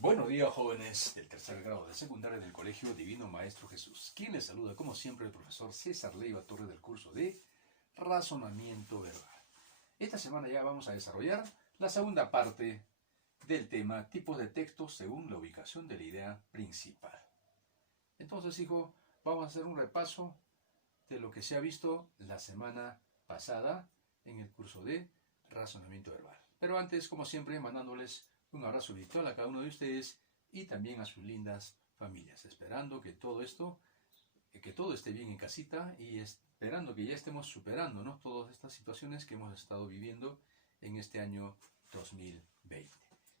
Buenos días, jóvenes del tercer grado de secundaria del Colegio Divino Maestro Jesús. Quien les saluda, como siempre, el profesor César Leiva Torres del curso de Razonamiento Verbal. Esta semana ya vamos a desarrollar la segunda parte del tema tipos de textos según la ubicación de la idea principal. Entonces, hijo, vamos a hacer un repaso de lo que se ha visto la semana pasada en el curso de Razonamiento Verbal. Pero antes, como siempre, mandándoles un abrazo virtual a cada uno de ustedes y también a sus lindas familias, esperando que todo esté bien en casita y esperando que ya estemos superando, ¿no?, todas estas situaciones que hemos estado viviendo en este año 2020.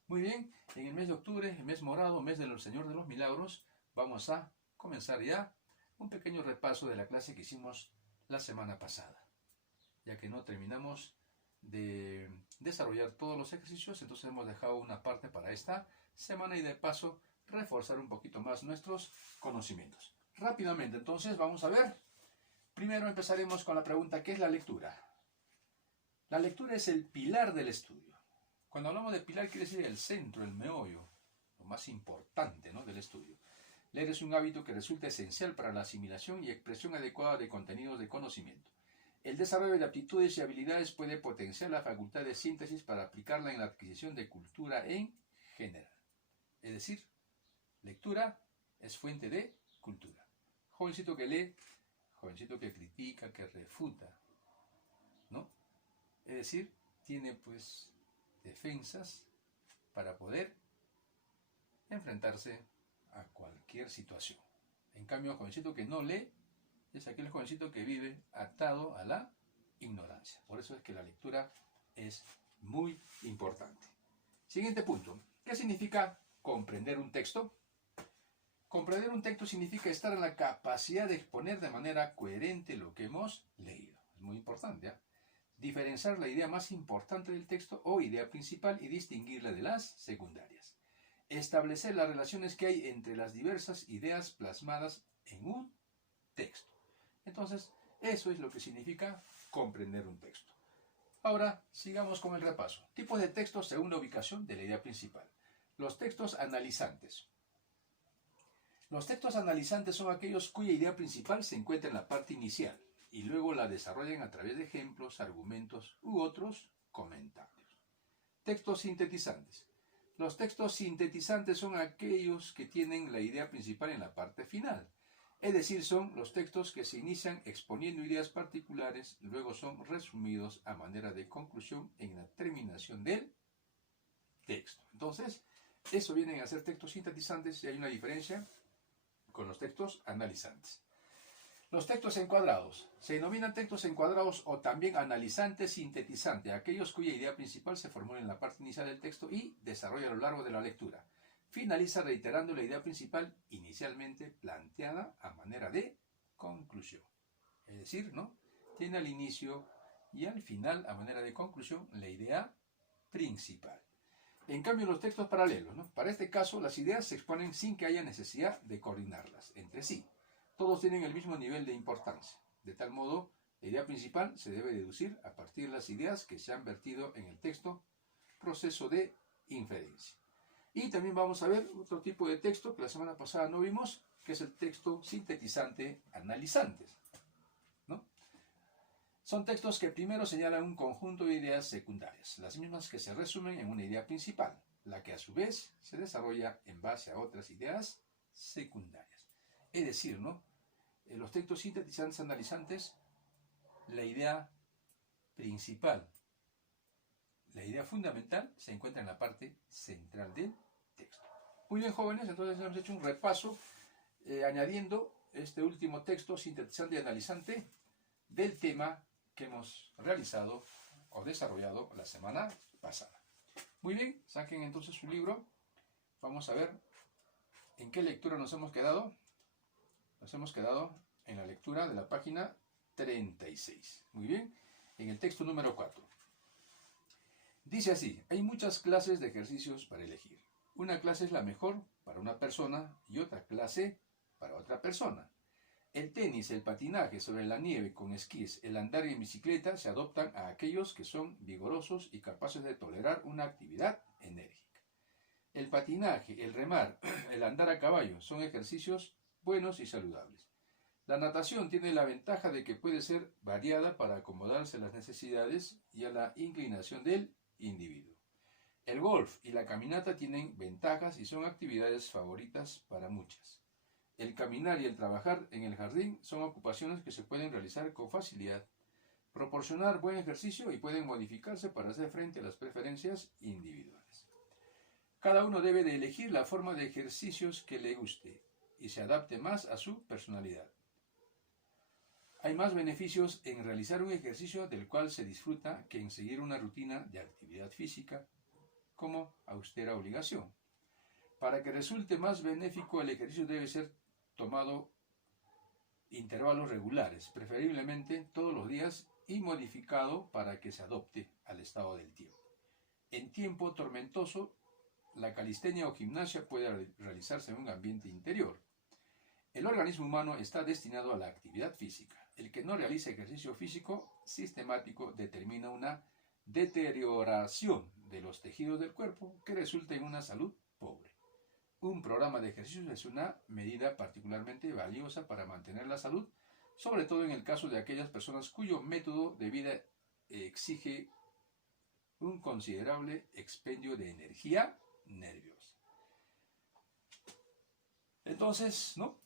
Muy bien, en el mes de octubre, el mes morado, mes del Señor de los Milagros, vamos a comenzar ya un pequeño repaso de la clase que hicimos la semana pasada, ya que no terminamos de desarrollar todos los ejercicios, entonces hemos dejado una parte para esta semana y de paso reforzar un poquito más nuestros conocimientos. Rápidamente, entonces, vamos a ver. Primero empezaremos con la pregunta: ¿qué es la lectura? La lectura es el pilar del estudio. Cuando hablamos de pilar, quiere decir el centro, el meollo, lo más importante, ¿no?, del estudio. Leer es un hábito que resulta esencial para la asimilación y expresión adecuada de contenidos de conocimiento. El desarrollo de aptitudes y habilidades puede potenciar la facultad de síntesis para aplicarla en la adquisición de cultura en general. Es decir, lectura es fuente de cultura. Jovencito que lee, jovencito que critica, que refuta, ¿no? Es decir, tiene pues defensas para poder enfrentarse a cualquier situación. En cambio, jovencito que no lee es aquel jovencito que vive atado a la ignorancia. Por eso es que la lectura es muy importante. Siguiente punto. ¿Qué significa comprender un texto? Comprender un texto significa estar en la capacidad de exponer de manera coherente lo que hemos leído. Es muy importante, ¿eh? Diferenciar la idea más importante del texto o idea principal y distinguirla de las secundarias. Establecer las relaciones que hay entre las diversas ideas plasmadas en un texto. Entonces, eso es lo que significa comprender un texto. Ahora, sigamos con el repaso. Tipos de textos según la ubicación de la idea principal. Los textos analizantes. Los textos analizantes son aquellos cuya idea principal se encuentra en la parte inicial y luego la desarrollan a través de ejemplos, argumentos u otros comentarios. Textos sintetizantes. Los textos sintetizantes son aquellos que tienen la idea principal en la parte final. Es decir, son los textos que se inician exponiendo ideas particulares, luego son resumidos a manera de conclusión en la terminación del texto. Entonces, eso vienen a ser textos sintetizantes y hay una diferencia con los textos analizantes. Los textos encuadrados. Se denominan textos encuadrados o también analizantes sintetizantes, aquellos cuya idea principal se formula en la parte inicial del texto y desarrolla a lo largo de la lectura. Finaliza reiterando la idea principal inicialmente planteada a manera de conclusión. Es decir, ¿no?, tiene al inicio y al final, a manera de conclusión, la idea principal. En cambio, los textos paralelos, ¿no?, para este caso, las ideas se exponen sin que haya necesidad de coordinarlas entre sí. Todos tienen el mismo nivel de importancia. De tal modo, la idea principal se debe deducir a partir de las ideas que se han vertido en el texto, proceso de inferencia. Y también vamos a ver otro tipo de texto que la semana pasada no vimos, que es el texto sintetizante analizantes, ¿no? Son textos que primero señalan un conjunto de ideas secundarias, las mismas que se resumen en una idea principal, la que a su vez se desarrolla en base a otras ideas secundarias. Es decir, ¿no?, en los textos sintetizantes analizantes, la idea principal, la idea fundamental, se encuentra en la parte central del texto. Muy bien, jóvenes, entonces hemos hecho un repaso añadiendo este último texto sintetizante y analizante del tema que hemos realizado o desarrollado la semana pasada. Muy bien, saquen entonces su libro. Vamos a ver en qué lectura nos hemos quedado. Nos hemos quedado en la lectura de la página 36. Muy bien, en el texto número 4. Dice así: hay muchas clases de ejercicios para elegir. Una clase es la mejor para una persona y otra clase para otra persona. El tenis, el patinaje sobre la nieve con esquís, el andar en bicicleta se adoptan a aquellos que son vigorosos y capaces de tolerar una actividad enérgica. El patinaje, el remar, el andar a caballo son ejercicios buenos y saludables. La natación tiene la ventaja de que puede ser variada para acomodarse a las necesidades y a la inclinación del individuo. El golf y la caminata tienen ventajas y son actividades favoritas para muchas. El caminar y el trabajar en el jardín son ocupaciones que se pueden realizar con facilidad, proporcionar buen ejercicio y pueden modificarse para hacer frente a las preferencias individuales. Cada uno debe de elegir la forma de ejercicios que le guste y se adapte más a su personalidad. Hay más beneficios en realizar un ejercicio del cual se disfruta que en seguir una rutina de actividad física como austera obligación. Para que resulte más benéfico, el ejercicio debe ser tomado intervalos regulares, preferiblemente todos los días, y modificado para que se adopte al estado del tiempo. En tiempo tormentoso, la calistenia o gimnasia puede realizarse en un ambiente interior. El organismo humano está destinado a la actividad física. El que no realiza ejercicio físico sistemático determina una deterioración de los tejidos del cuerpo que resulta en una salud pobre. Un programa de ejercicios es una medida particularmente valiosa para mantener la salud, sobre todo en el caso de aquellas personas cuyo método de vida exige un considerable expendio de energía nerviosa. Entonces, ¿no?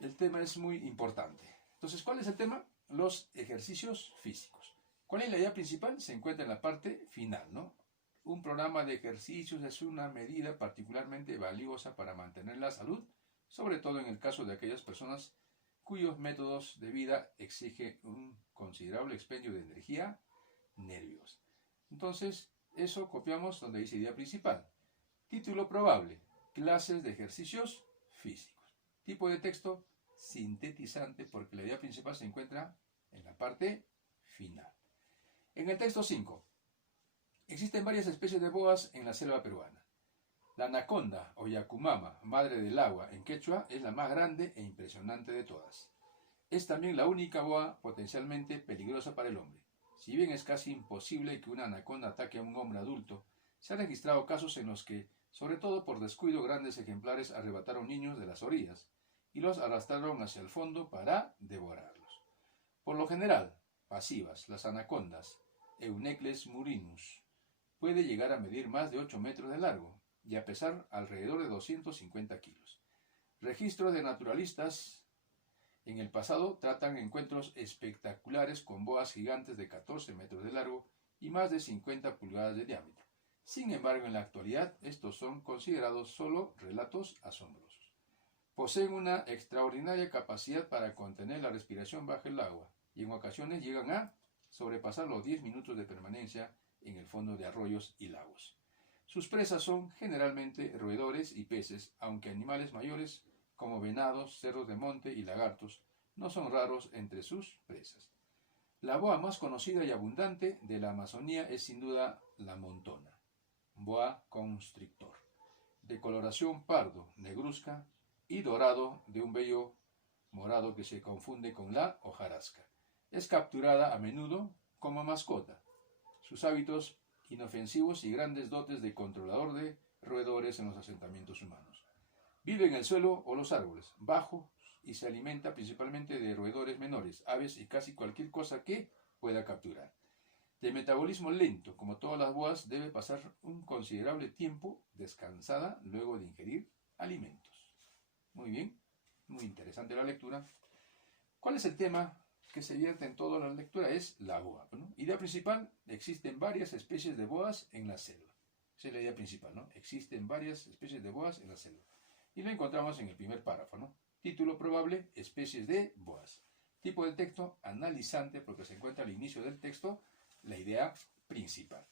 El tema es muy importante. Entonces, ¿cuál es el tema? Los ejercicios físicos. ¿Cuál es la idea principal? Se encuentra en la parte final, ¿no? Un programa de ejercicios es una medida particularmente valiosa para mantener la salud, sobre todo en el caso de aquellas personas cuyos métodos de vida exigen un considerable expendio de energía nerviosa. Entonces, eso copiamos donde dice idea principal. Título probable: clases de ejercicios físicos. Tipo de texto: sintetizante, porque la idea principal se encuentra en la parte final. En el texto 5, existen varias especies de boas en la selva peruana. La anaconda o yacumama, madre del agua en quechua, es la más grande e impresionante de todas. Es también la única boa potencialmente peligrosa para el hombre. Si bien es casi imposible que una anaconda ataque a un hombre adulto, se han registrado casos en los que, sobre todo por descuido, grandes ejemplares arrebataron niños de las orillas y los arrastraron hacia el fondo para devorarlos. Por lo general, pasivas, las anacondas, Eunecles murinus, puede llegar a medir más de 8 metros de largo y a pesar alrededor de 250 kilos. Registros de naturalistas en el pasado tratan encuentros espectaculares con boas gigantes de 14 metros de largo y más de 50 pulgadas de diámetro. Sin embargo, en la actualidad, estos son considerados solo relatos asombrosos. Poseen una extraordinaria capacidad para contener la respiración bajo el agua y en ocasiones llegan a sobrepasar los 10 minutos de permanencia en el fondo de arroyos y lagos. Sus presas son generalmente roedores y peces, aunque animales mayores como venados, cerdos de monte y lagartos no son raros entre sus presas. La boa más conocida y abundante de la Amazonía es sin duda la montona, boa constrictor, de coloración pardo, negruzca y dorado, de un vello morado que se confunde con la hojarasca. Es capturada a menudo como mascota. Sus hábitos inofensivos y grandes dotes de controlador de roedores en los asentamientos humanos. Vive en el suelo o los árboles, bajo, y se alimenta principalmente de roedores menores, aves y casi cualquier cosa que pueda capturar. De metabolismo lento, como todas las boas, debe pasar un considerable tiempo descansada luego de ingerir alimentos. Muy bien, muy interesante la lectura. ¿Cuál es el tema que se vierte en toda la lectura? Es la boa, ¿no? Idea principal: existen varias especies de boas en la selva. Esa es la idea principal, ¿no? Existen varias especies de boas en la selva. Y lo encontramos en el primer párrafo, ¿no? Título probable: especies de boas. Tipo de texto: analizante, porque se encuentra al inicio del texto la idea principal.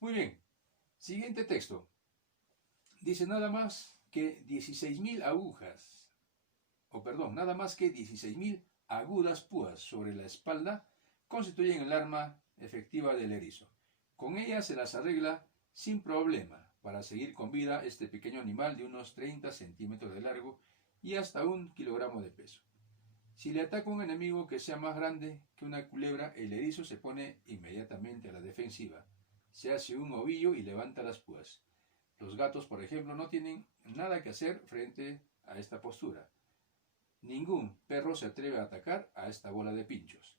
Muy bien. Siguiente texto. Dice nada más que 16.000 agujas, nada más que 16.000 agudas púas sobre la espalda constituyen el arma efectiva del erizo. Con ella se las arregla sin problema para seguir con vida este pequeño animal de unos 30 centímetros de largo y hasta 1 kilogramo de peso. Si le ataca un enemigo que sea más grande que una culebra, el erizo se pone inmediatamente a la defensiva, se hace un ovillo y levanta las púas. Los gatos, por ejemplo, no tienen nada que hacer frente a esta postura. Ningún perro se atreve a atacar a esta bola de pinchos.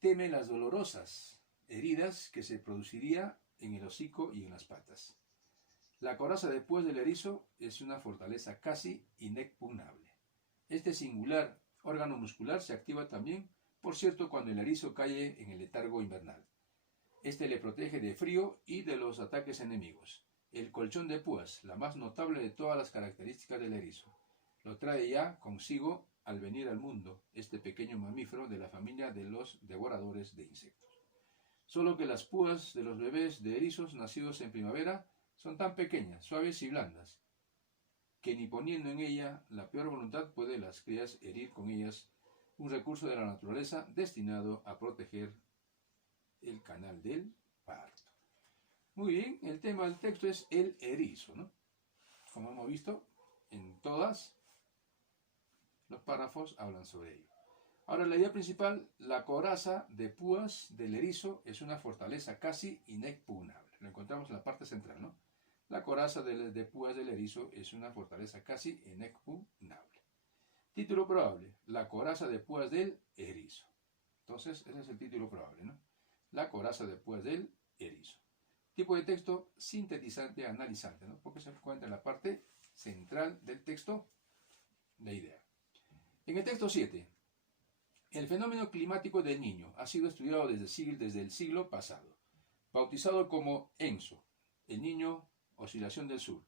Teme las dolorosas heridas que se produciría en el hocico y en las patas. La coraza de púas del erizo es una fortaleza casi inexpugnable. Este singular órgano muscular se activa también, por cierto, cuando el erizo cae en el letargo invernal. Este le protege de frío y de los ataques enemigos. El colchón de púas, la más notable de todas las características del erizo, lo trae ya consigo al venir al mundo este pequeño mamífero de la familia de los devoradores de insectos. Solo que las púas de los bebés de erizos nacidos en primavera son tan pequeñas, suaves y blandas, que ni poniendo en ella la peor voluntad puede las crías herir con ellas, un recurso de la naturaleza destinado a proteger el canal del parto. Muy bien, el tema del texto es el erizo, ¿no? Como hemos visto, en todos los párrafos hablan sobre ello. Ahora, la idea principal, la coraza de púas del erizo es una fortaleza casi inexpugnable. Lo encontramos en la parte central, ¿no? La coraza de púas del erizo es una fortaleza casi inexpugnable. Título probable, la coraza de púas del erizo. Entonces, ese es el título probable, ¿no? La coraza de púas del erizo. Tipo de texto, sintetizante, analizante, ¿no? Porque se encuentra en la parte central del texto, la idea. En el texto 7, el fenómeno climático del Niño ha sido estudiado desde el siglo pasado. Bautizado como ENSO, el Niño Oscilación del Sur,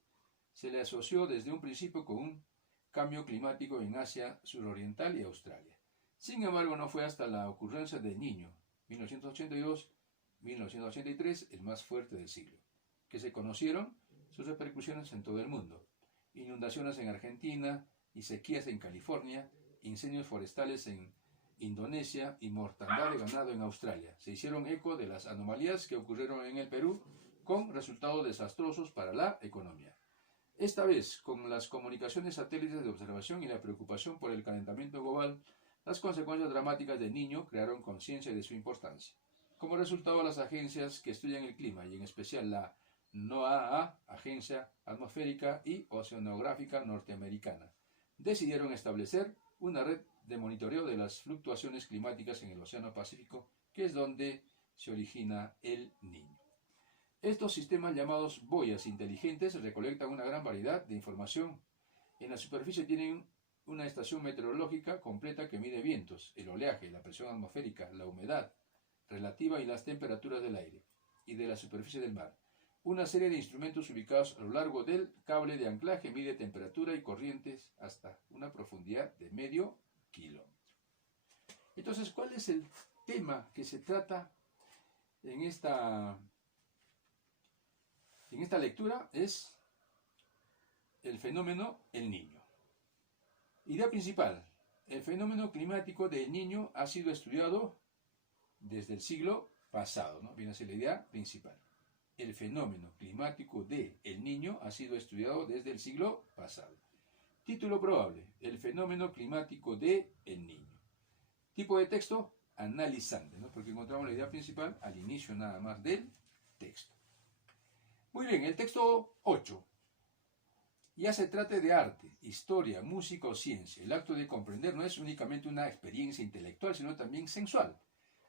se le asoció desde un principio con un cambio climático en Asia suroriental y Australia. Sin embargo, no fue hasta la ocurrencia del Niño, 1982-1983, el más fuerte del siglo, que se conocieron sus repercusiones en todo el mundo. Inundaciones en Argentina y sequías en California, incendios forestales en Indonesia y mortandad de ganado en Australia. Se hicieron eco de las anomalías que ocurrieron en el Perú, con resultados desastrosos para la economía. Esta vez, con las comunicaciones satélites de observación y la preocupación por el calentamiento global, las consecuencias dramáticas del Niño crearon conciencia de su importancia. Como resultado, las agencias que estudian el clima, y en especial la NOAA, Agencia Atmosférica y Oceanográfica Norteamericana, decidieron establecer una red de monitoreo de las fluctuaciones climáticas en el Océano Pacífico, que es donde se origina el Niño. Estos sistemas llamados boyas inteligentes recolectan una gran variedad de información. En la superficie tienen una estación meteorológica completa que mide vientos, el oleaje, la presión atmosférica, la humedad relativa y las temperaturas del aire y de la superficie del mar. Una serie de instrumentos ubicados a lo largo del cable de anclaje mide temperatura y corrientes hasta una profundidad de medio kilómetro. Entonces, ¿cuál es el tema que se trata en esta lectura? Es el fenómeno El Niño. Idea principal. El fenómeno climático del Niño ha sido estudiado desde el siglo pasado, ¿no? Viene a ser la idea principal. El fenómeno climático del Niño ha sido estudiado desde el siglo pasado. Título probable. El fenómeno climático del Niño. Tipo de texto, analizante, ¿no? Porque encontramos la idea principal al inicio nada más del texto. Muy bien, el texto 8. Ya se trate de arte, historia, música o ciencia. El acto de comprender no es únicamente una experiencia intelectual, sino también sensual.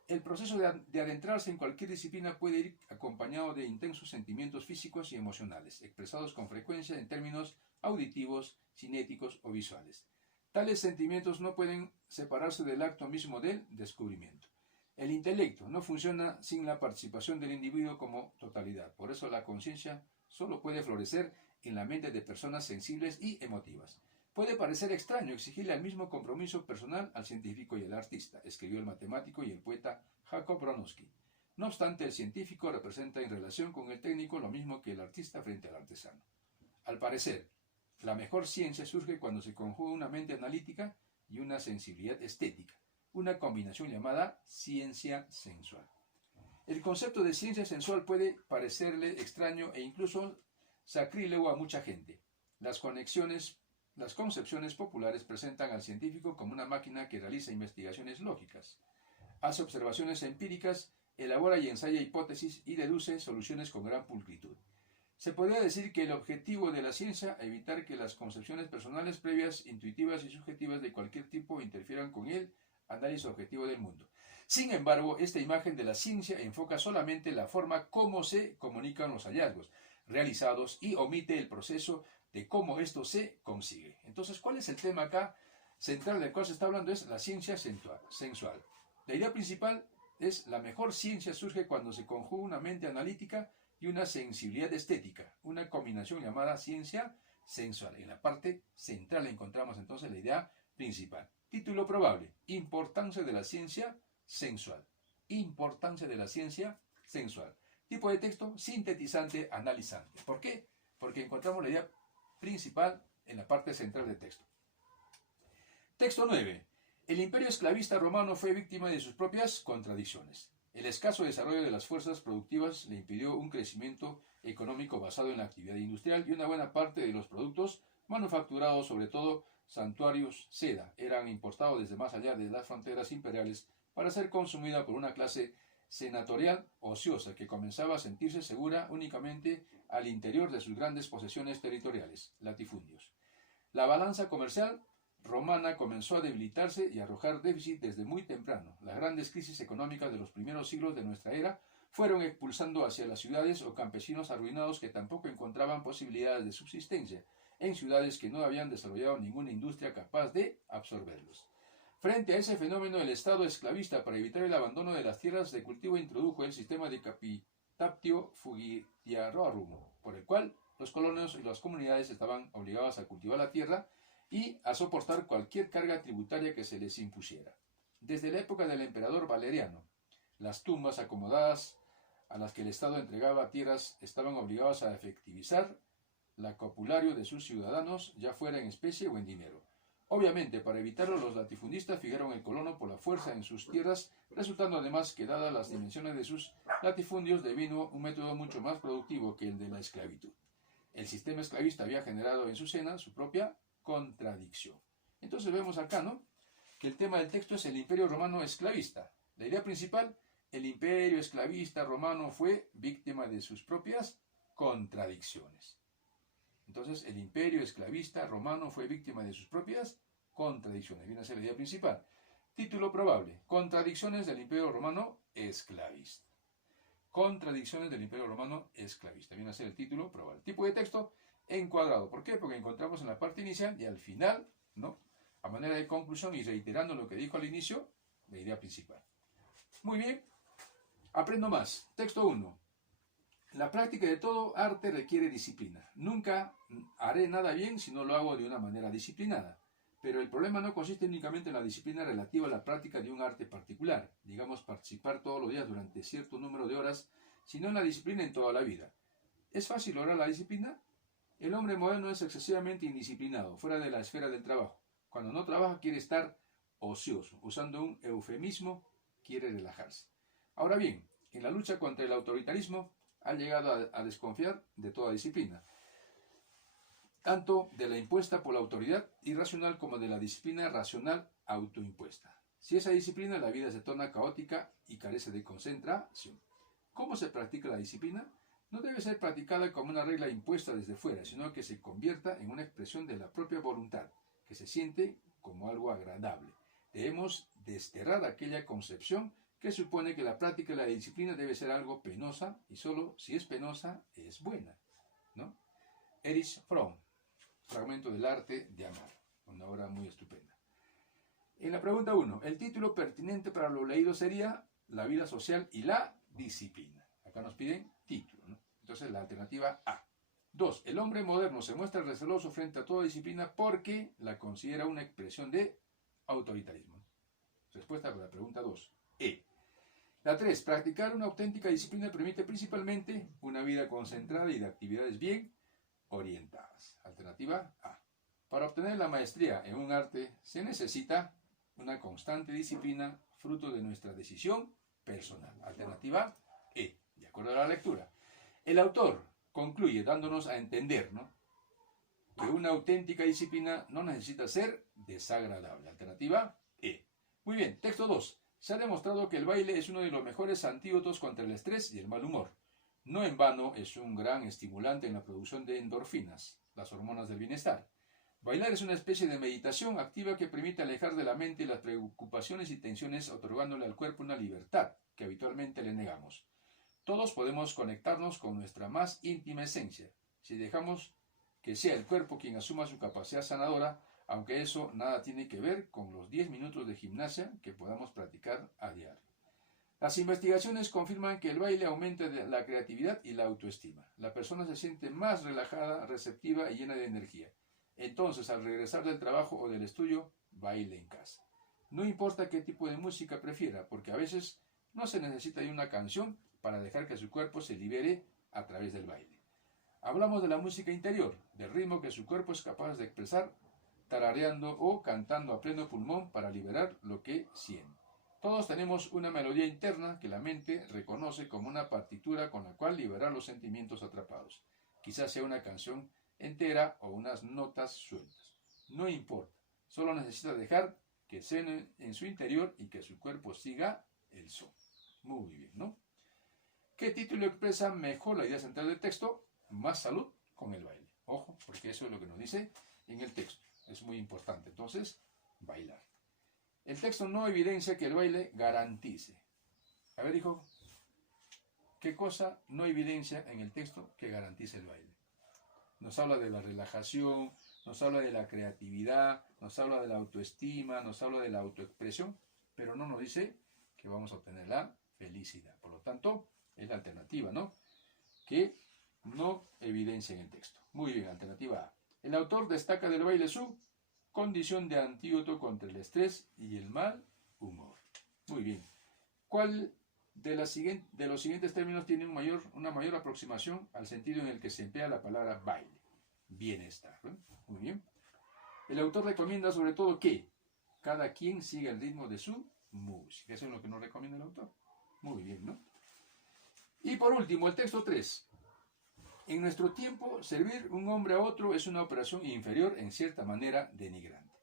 El proceso de adentrarse en cualquier disciplina puede ir acompañado de intensos sentimientos físicos y emocionales, expresados con frecuencia en términos auditivos, cinéticos o visuales. Tales sentimientos no pueden separarse del acto mismo del descubrimiento. El intelecto no funciona sin la participación del individuo como totalidad. Por eso la conciencia solo puede florecer en la mente de personas sensibles y emotivas. Puede parecer extraño exigirle el mismo compromiso personal al científico y al artista, escribió el matemático y el poeta Jacob Bronowski. No obstante, el científico representa en relación con el técnico lo mismo que el artista frente al artesano. Al parecer, la mejor ciencia surge cuando se conjuga una mente analítica y una sensibilidad estética, una combinación llamada ciencia sensual. El concepto de ciencia sensual puede parecerle extraño e incluso sacrílego a mucha gente. Las concepciones populares presentan al científico como una máquina que realiza investigaciones lógicas, hace observaciones empíricas elabora y ensaya hipótesis y deduce soluciones con gran pulcritud. Se podría decir que el objetivo de la ciencia es evitar que las concepciones personales previas, intuitivas y subjetivas de cualquier tipo interfieran con el análisis objetivo del mundo. Sin embargo, esta imagen de la ciencia enfoca solamente la forma como se comunican los hallazgos realizados y omite el proceso de cómo esto se consigue. Entonces, ¿cuál es el tema acá central del cual se está hablando? Es la ciencia sensual. La idea principal es la mejor ciencia surge cuando se conjuga una mente analítica y una sensibilidad estética, una combinación llamada ciencia sensual. En la parte central encontramos entonces la idea principal. Título probable: importancia de la ciencia sensual. Importancia de la ciencia sensual. Tipo de texto: sintetizante, analizante. ¿Por qué? Porque encontramos la idea principal en la parte central del texto. Texto 9. El imperio esclavista romano fue víctima de sus propias contradicciones. El escaso desarrollo de las fuerzas productivas le impidió un crecimiento económico basado en la actividad industrial y una buena parte de los productos manufacturados, sobre todo santuarios, seda, eran importados desde más allá de las fronteras imperiales para ser consumida por una clase senatorial ociosa que comenzaba a sentirse segura únicamente al interior de sus grandes posesiones territoriales, latifundios. La balanza comercial romana comenzó a debilitarse y a arrojar déficit desde muy temprano. Las grandes crisis económicas de los primeros siglos de nuestra era fueron expulsando hacia las ciudades o campesinos arruinados que tampoco encontraban posibilidades de subsistencia en ciudades que no habían desarrollado ninguna industria capaz de absorberlos. Frente a ese fenómeno, el Estado esclavista, para evitar el abandono de las tierras de cultivo, introdujo el sistema de capitatio fugitiarum, por el cual los colonos y las comunidades estaban obligados a cultivar la tierra y a soportar cualquier carga tributaria que se les impusiera. Desde la época del emperador Valeriano, las tumbas acomodadas a las que el Estado entregaba tierras estaban obligados a efectivizar la copulario de sus ciudadanos, ya fuera en especie o en dinero. Obviamente, para evitarlo, los latifundistas fijaron el colono por la fuerza en sus tierras, resultando además que, dadas las dimensiones de sus latifundios, devino un método mucho más productivo que el de la esclavitud. El sistema esclavista había generado en su seno su propia contradicción. Entonces vemos acá, ¿no?, que el tema del texto es el imperio romano esclavista. La idea principal: el imperio esclavista romano fue víctima de sus propias contradicciones. Entonces, el imperio esclavista romano fue víctima de sus propias contradicciones. Viene a ser la idea principal. Título probable: contradicciones del imperio romano esclavista. Contradicciones del imperio romano esclavista. Viene a ser el título probable. Tipo de texto: encuadrado. ¿Por qué? Porque encontramos en la parte inicial y al final, ¿no?, a manera de conclusión y reiterando lo que dijo al inicio, la idea principal. Muy bien. Aprendo más. Texto 1. La práctica de todo arte requiere disciplina. Nunca haré nada bien si no lo hago de una manera disciplinada. Pero el problema no consiste únicamente en la disciplina relativa a la práctica de un arte particular, digamos participar todos los días durante cierto número de horas, sino en la disciplina en toda la vida. ¿Es fácil lograr la disciplina? El hombre moderno es excesivamente indisciplinado, fuera de la esfera del trabajo. Cuando no trabaja quiere estar ocioso. Usando un eufemismo, quiere relajarse. Ahora bien, en la lucha contra el autoritarismo, ha llegado a desconfiar de toda disciplina, tanto de la impuesta por la autoridad irracional como de la disciplina racional autoimpuesta. Si esa disciplina, la vida se torna caótica y carece de concentración. ¿Cómo se practica la disciplina? No debe ser practicada como una regla impuesta desde fuera, sino que se convierta en una expresión de la propia voluntad, que se siente como algo agradable. Debemos desterrar aquella concepción que supone que la práctica de la disciplina debe ser algo penosa y solo si es penosa es buena, ¿no? Erich Fromm, Fragmento del arte de amar, una obra muy estupenda. En la pregunta 1, el título pertinente para lo leído sería La vida social y la disciplina. Acá nos piden título, ¿no? Entonces la alternativa A. 2. El hombre moderno se muestra receloso frente a toda disciplina porque la considera una expresión de autoritarismo. Respuesta para la pregunta 2. E. La 3. Practicar una auténtica disciplina permite principalmente una vida concentrada y de actividades bien orientadas. Alternativa A. Para obtener la maestría en un arte se necesita una constante disciplina fruto de nuestra decisión personal. Alternativa E. De acuerdo a la lectura. El autor concluye dándonos a entender, ¿no?, que una auténtica disciplina no necesita ser desagradable. Alternativa E. Muy bien. Texto 2. Se ha demostrado que el baile es uno de los mejores antídotos contra el estrés y el mal humor. No en vano es un gran estimulante en la producción de endorfinas, las hormonas del bienestar. Bailar es una especie de meditación activa que permite alejar de la mente las preocupaciones y tensiones, otorgándole al cuerpo una libertad que habitualmente le negamos. Todos podemos conectarnos con nuestra más íntima esencia, si dejamos que sea el cuerpo quien asuma su capacidad sanadora, aunque eso nada tiene que ver con los 10 minutos de gimnasia que podamos practicar a diario. Las investigaciones confirman que el baile aumenta la creatividad y la autoestima. La persona se siente más relajada, receptiva y llena de energía. Entonces, al regresar del trabajo o del estudio, baile en casa. No importa qué tipo de música prefiera, porque a veces no se necesita de una canción para dejar que su cuerpo se libere a través del baile. Hablamos de la música interior, del ritmo que su cuerpo es capaz de expresar, tarareando o cantando a pleno pulmón para liberar lo que siente. Todos tenemos una melodía interna que la mente reconoce como una partitura con la cual liberar los sentimientos atrapados. Quizás sea una canción entera o unas notas sueltas. No importa, solo necesita dejar que suene en su interior y que su cuerpo siga el son. Muy bien, ¿no? ¿Qué título expresa mejor la idea central del texto? Más salud con el baile. Ojo, porque eso es lo que nos dice en el texto. Es muy importante. Entonces, bailar. El texto no evidencia que el baile garantice. A ver, hijo, ¿qué cosa no evidencia en el texto que garantice el baile? Nos habla de la relajación, nos habla de la creatividad, nos habla de la autoestima, nos habla de la autoexpresión, pero no nos dice que vamos a obtener la felicidad. Por lo tanto, es la alternativa, ¿no? Que no evidencia en el texto. Muy bien, alternativa A. El autor destaca del baile su condición de antídoto contra el estrés y el mal humor. Muy bien. ¿Cuál de los siguientes términos tiene una mayor aproximación al sentido en el que se emplea la palabra baile? Bienestar. ¿Eh? Muy bien. El autor recomienda sobre todo que cada quien siga el ritmo de su música. Eso es lo que nos recomienda el autor. Muy bien, ¿no? Y por último, el texto 3. En nuestro tiempo, servir un hombre a otro es una operación inferior, en cierta manera denigrante.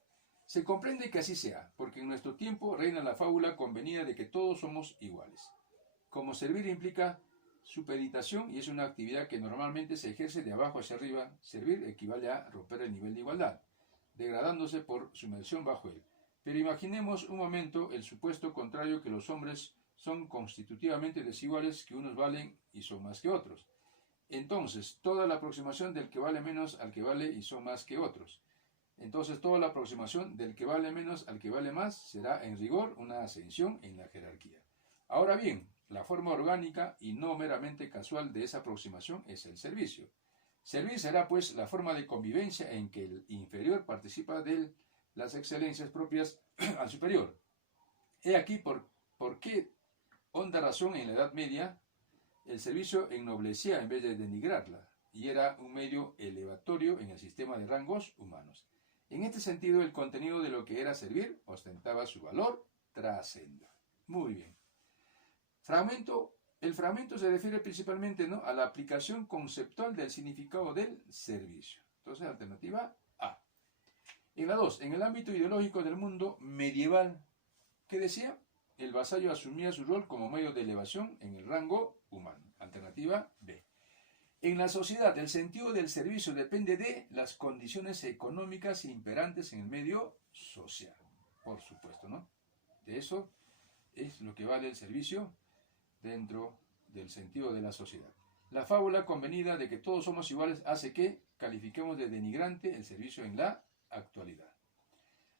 Se comprende que así sea, porque en nuestro tiempo reina la fábula convenida de que todos somos iguales. Como servir implica supeditación y es una actividad que normalmente se ejerce de abajo hacia arriba, servir equivale a romper el nivel de igualdad, degradándose por sumersión bajo él. Pero imaginemos un momento el supuesto contrario, que los hombres son constitutivamente desiguales, que unos valen y son más que otros. Entonces, toda la aproximación del que vale menos al que vale y son más que otros. Entonces, toda la aproximación del que vale menos al que vale más será, en rigor, una ascensión en la jerarquía. Ahora bien, la forma orgánica y no meramente casual de esa aproximación es el servicio. Servir será, pues, la forma de convivencia en que el inferior participa de las excelencias propias al superior. He aquí por qué, honda razón, en la Edad Media, el servicio ennoblecía en vez de denigrarla, y era un medio elevatorio en el sistema de rangos humanos. En este sentido, el contenido de lo que era servir ostentaba su valor trascendental. Muy bien. El fragmento se refiere principalmente, ¿no?, a la aplicación conceptual del significado del servicio. Entonces, alternativa A. En la 2, en el ámbito ideológico del mundo medieval, ¿qué decía? El vasallo asumía su rol como medio de elevación en el rango humano. Alternativa B. En la sociedad, el sentido del servicio depende de las condiciones económicas imperantes en el medio social. Por supuesto, ¿no? De eso es lo que vale el servicio dentro del sentido de la sociedad. La fábula convenida de que todos somos iguales hace que califiquemos de denigrante el servicio en la actualidad.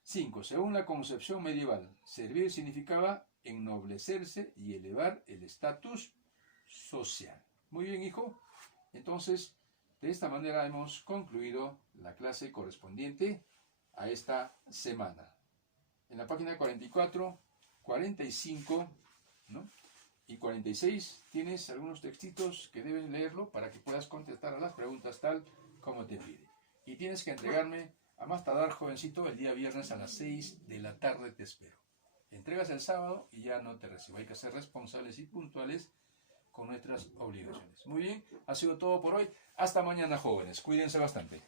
5. Según la concepción medieval, servir significaba ennoblecerse y elevar el estatus social. Muy bien, hijo. Entonces, de esta manera hemos concluido la clase correspondiente a esta semana. En la página 44, 45, ¿no?, y 46 tienes algunos textitos que debes leerlo para que puedas contestar a las preguntas tal como te pide. Y tienes que entregarme a más tardar, jovencito, el día viernes a las 6 de la tarde te espero. Entregas el sábado y ya no te recibo. Hay que ser responsables y puntuales con nuestras obligaciones. Muy bien, ha sido todo por hoy. Hasta mañana, jóvenes. Cuídense bastante.